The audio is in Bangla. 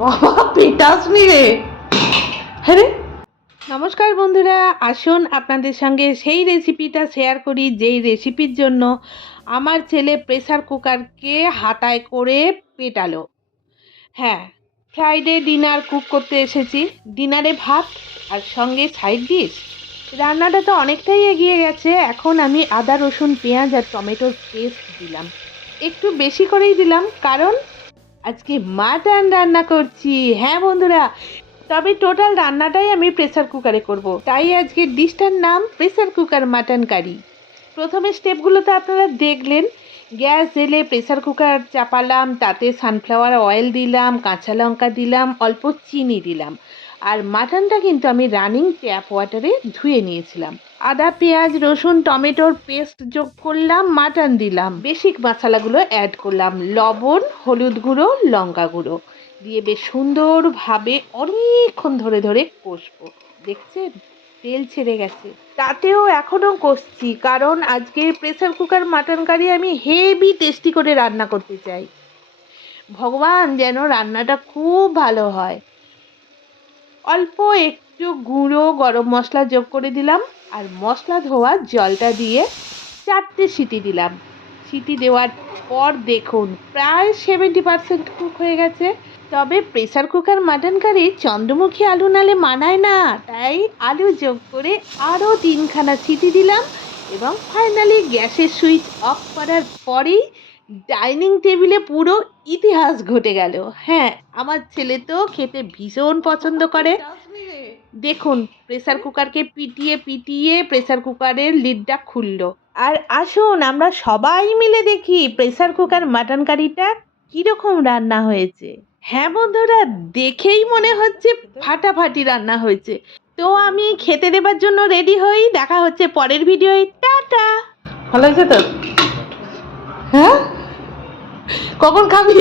বাবা পেটাসনি রে। হ্যাঁ, নমস্কার বন্ধুরা, আসুন আপনাদের সঙ্গে সেই রেসিপিটা শেয়ার করি যেই রেসিপির জন্য আমার ছেলে প্রেসার কুকারকে হাতায় করে পেটালো। হ্যাঁ, ফ্রাইডে ডিনার কুক করতে এসেছি। ডিনারে ভাত আর সঙ্গে সাইড ডিশ। রান্নাটা তো অনেকটাই এগিয়ে গেছে। এখন আমি আদা রসুন পেঁয়াজ আর টমেটোর পেস্ট দিলাম, একটু বেশি করেই দিলাম, কারণ আজকে মাটন রান্না করছি। হ্যাঁ বন্ধুরা, তবে টোটাল রান্নাটাই আমি প্রেসার কুকারে করব, তাই আজকে ডিশটার নাম প্রেসার কুকার মাটন কারি। প্রথমে স্টেপগুলো তো আপনারা দেখলেন। গ্যাস জেলে প্রেসার কুকার চাপালাম, তাতে সানফ্লাওয়ার অয়েল দিলাম, কাঁচা লঙ্কা দিলাম, অল্প চিনি দিলাম। আর মাটনটা কিন্তু আমি রানিং ট্যাপ ওয়াটারে ধুয়ে নিয়েছিলাম। আদা পেঁয়াজ রসুন টমেটোর পেস্ট যোগ করলাম, মাটন দিলাম, বেসিক মশলাগুলো অ্যাড করলাম, লবণ হলুদ গুঁড়ো লঙ্কা গুঁড়ো দিয়ে বেশ সুন্দরভাবে অনেকক্ষণ ধরে ধরে কষবো। দেখছেন তেল ছেড়ে গেছে, তাতেও এখনও কষছি, কারণ আজকে প্রেসার কুকার মাটন কারি আমি হেভি টেস্টি করে রান্না করতে চাই। ভগবান যেন রান্নাটা খুব ভালো হয়। অল্প একটু গুঁড়ো গরম মশলা যোগ করে দিলাম, আর মশলা ধোয়া জলটা দিয়ে 4টে সিটি দিলাম। সিটি দেওয়ার পর দেখুন প্রায় 70% কুক হয়ে গেছে। তবে pressure cooker mutton curry Chandramukhi আলু নালে মানায় না, তাই আলু যোগ করে আরও 3খানা সিটি দিলাম এবং ফাইনালি গ্যাসের সুইচ অফ করার পরেই ডাইনিং টেবিলে পুরো ইতিহাস ঘটে গেল। হ্যাঁ, আমার ছেলে তো খেতে ভীষণ পছন্দ করে। দেখুন প্রেসার কুকারকে পিটিয়ে পিটিয়ে প্রেসার কুকারের লিডটা খুললো। আর আসুন আমরা সবাই মিলে দেখি প্রেসার কুকার মাটন কারিটা কীরকম রান্না হয়েছে। হ্যাঁ বন্ধুরা, দেখেই মনে হচ্ছে ফাটাফাটি রান্না হয়েছে। তো আমি খেতে দেবার জন্য রেডি হই। দেখা হচ্ছে পরের ভিডিওয়। টাটা। ভালো হয়েছে তো? হ্যাঁ, কখন খাবি?